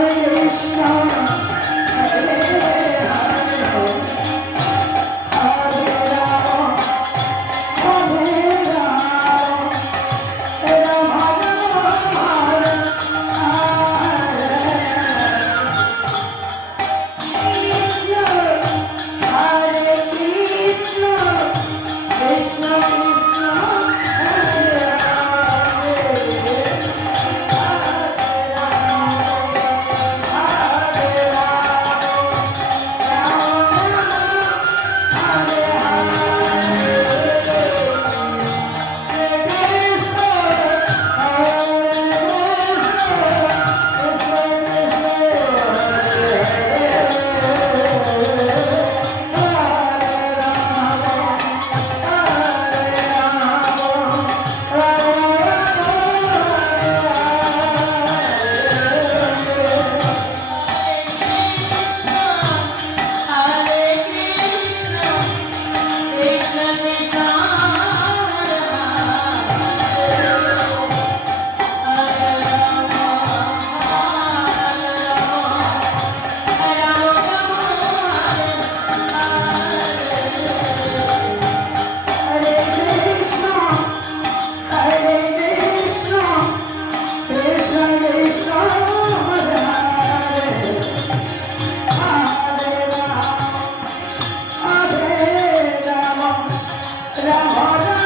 Hare Krishna 让我们